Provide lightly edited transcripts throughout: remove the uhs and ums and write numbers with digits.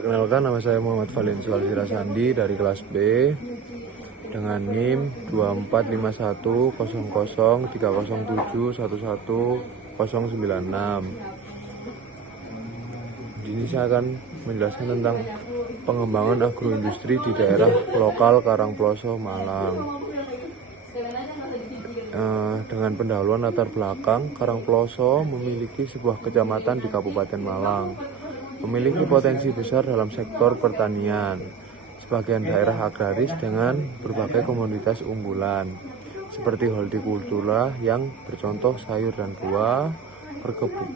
Perkenalkan, nama saya Muhammad Valenzual Sirasandi dari kelas B dengan NIM 24510030711096. Di sini saya akan menjelaskan tentang pengembangan agroindustri di daerah lokal Karangploso, Malang. Dengan pendahuluan latar belakang, Karangploso memiliki sebuah kecamatan di Kabupaten Malang. Memiliki potensi besar dalam sektor pertanian, sebagian daerah agraris dengan berbagai komoditas unggulan, seperti hortikultura yang bercontoh sayur dan buah,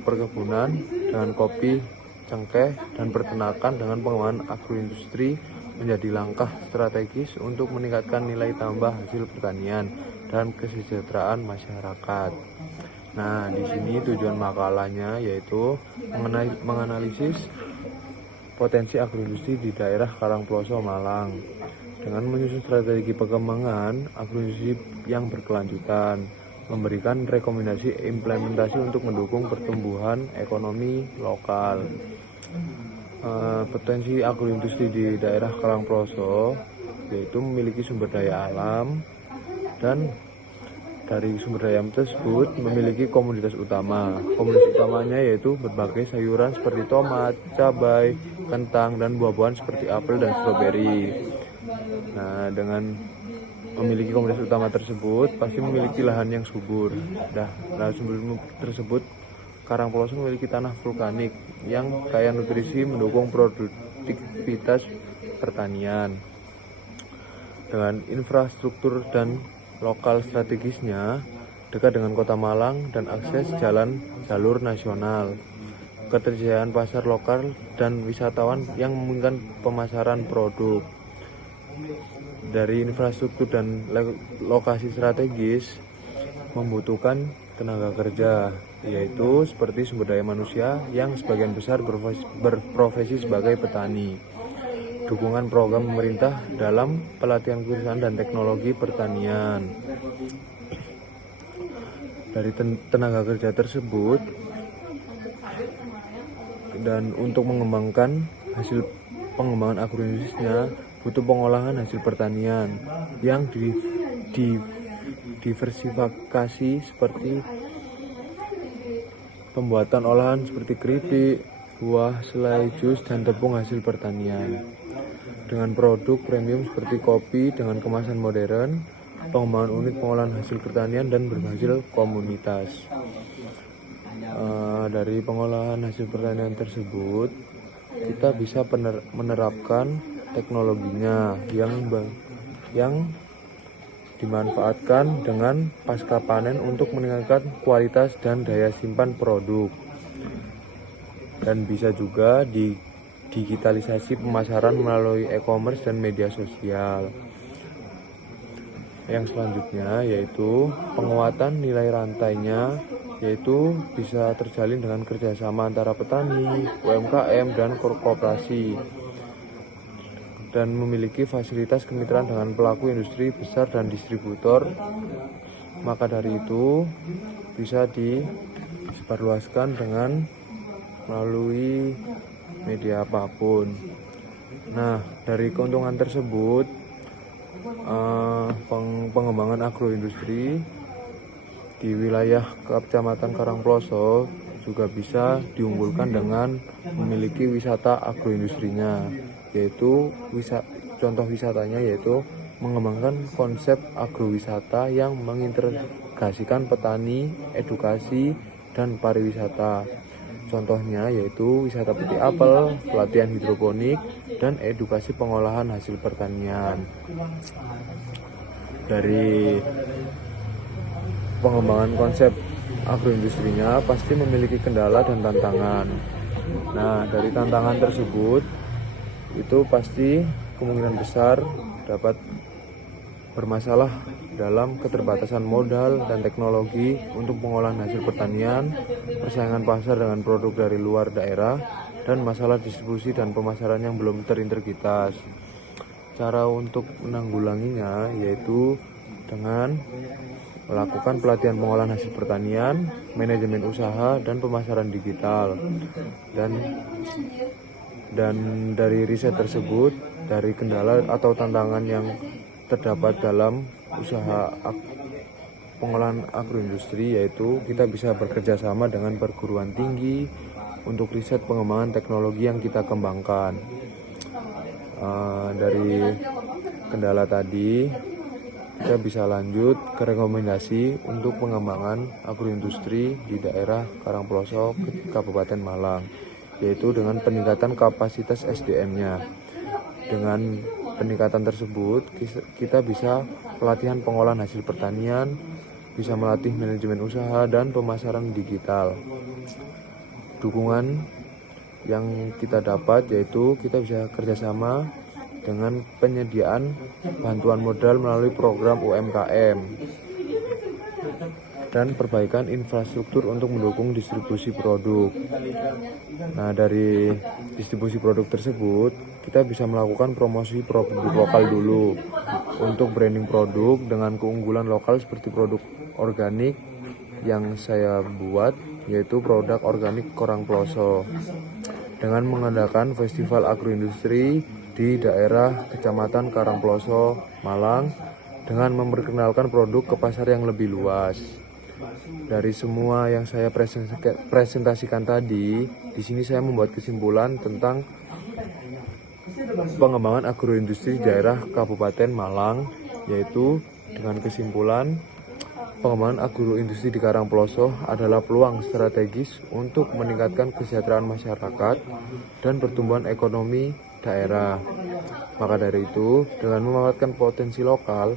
perkebunan dengan kopi, cengkeh, dan peternakan dengan pengembangan agroindustri menjadi langkah strategis untuk meningkatkan nilai tambah hasil pertanian dan kesejahteraan masyarakat. Nah, di sini tujuan makalahnya yaitu menganalisis potensi agroindustri di daerah Karangploso, Malang dengan menyusun strategi pengembangan agroindustri yang berkelanjutan, memberikan rekomendasi implementasi untuk mendukung pertumbuhan ekonomi lokal. Potensi agroindustri di daerah Karangploso yaitu memiliki sumber daya alam, dan dari sumber daya tersebut memiliki komoditas utama. Komoditas utamanya yaitu berbagai sayuran seperti tomat, cabai, kentang, dan buah-buahan seperti apel dan stroberi. Nah, dengan memiliki komoditas utama tersebut pasti memiliki lahan yang subur. Lahan subur tersebut, Karangploso memiliki tanah vulkanik yang kaya nutrisi mendukung produktivitas pertanian. Dengan infrastruktur dan lokal strategisnya dekat dengan kota Malang dan akses jalur nasional, ketersediaan pasar lokal dan wisatawan yang memungkinkan pemasaran produk. Dari infrastruktur dan lokasi strategis membutuhkan tenaga kerja, yaitu seperti sumber daya manusia yang sebagian besar berprofesi sebagai petani. Dukungan program pemerintah dalam pelatihan kewirausahaan dan teknologi pertanian. Dari tenaga kerja tersebut, dan untuk mengembangkan hasil pengembangan agroindustrinya butuh pengolahan hasil pertanian yang diversifikasi seperti pembuatan olahan seperti keripik, buah, selai, jus, dan tepung hasil pertanian. Dengan produk premium seperti kopi dengan kemasan modern, pengembangan unit pengolahan hasil pertanian, dan berhasil komunitas. Dari pengolahan hasil pertanian tersebut, kita bisa menerapkan teknologinya yang dimanfaatkan dengan pasca panen untuk meningkatkan kualitas dan daya simpan produk. Dan bisa juga digitalisasi pemasaran melalui e-commerce dan media sosial. Yang selanjutnya yaitu penguatan nilai rantainya, yaitu bisa terjalin dengan kerjasama antara petani, UMKM, dan koperasi, dan memiliki fasilitas kemitraan dengan pelaku industri besar dan distributor. Maka dari itu bisa disebarluaskan dengan melalui media apapun. Nah, dari keuntungan tersebut, pengembangan agroindustri di wilayah Kecamatan Karangploso juga bisa diunggulkan dengan memiliki wisata agroindustrinya, yaitu contoh wisatanya yaitu mengembangkan konsep agrowisata yang mengintegrasikan petani, edukasi, dan pariwisata. Contohnya yaitu wisata peti apel, pelatihan hidroponik, dan edukasi pengolahan hasil pertanian. Dari pengembangan konsep agroindustrinya pasti memiliki kendala dan tantangan. Nah, dari tantangan tersebut itu pasti kemungkinan besar dapat bermasalah dalam keterbatasan modal dan teknologi untuk pengolahan hasil pertanian, persaingan pasar dengan produk dari luar daerah, dan masalah distribusi dan pemasaran yang belum terintegritas. Cara untuk menanggulanginya yaitu dengan melakukan pelatihan pengolahan hasil pertanian, manajemen usaha, dan pemasaran digital. Dan Dan dari riset tersebut, dari kendala atau tantangan yang terdapat dalam usaha pengolahan agroindustri, yaitu kita bisa bekerja sama dengan perguruan tinggi untuk riset pengembangan teknologi yang kita kembangkan. Dari kendala tadi, kita bisa lanjut ke rekomendasi untuk pengembangan agroindustri di daerah Karangploso, Kabupaten Malang, yaitu dengan peningkatan kapasitas SDM-nya. Dengan peningkatan tersebut, kita bisa pelatihan pengolahan hasil pertanian, bisa melatih manajemen usaha dan pemasaran digital. Dukungan yang kita dapat yaitu kita bisa kerjasama dengan penyediaan bantuan modal melalui program UMKM dan perbaikan infrastruktur untuk mendukung distribusi produk. Nah, dari distribusi produk tersebut, kita bisa melakukan promosi produk lokal dulu untuk branding produk dengan keunggulan lokal seperti produk organik yang saya buat, yaitu produk organik Karangploso, dengan mengadakan festival agroindustri di daerah Kecamatan Karangploso, Malang, dengan memperkenalkan produk ke pasar yang lebih luas. Dari semua yang saya presentasikan tadi, di sini saya membuat kesimpulan tentang pengembangan agroindustri daerah Kabupaten Malang, yaitu dengan kesimpulan pengembangan agroindustri di Karangploso adalah peluang strategis untuk meningkatkan kesejahteraan masyarakat dan pertumbuhan ekonomi daerah. Maka dari itu, dengan memanfaatkan potensi lokal,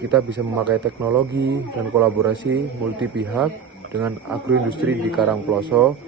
kita bisa memakai teknologi dan kolaborasi multi pihak dengan agroindustri di Karangploso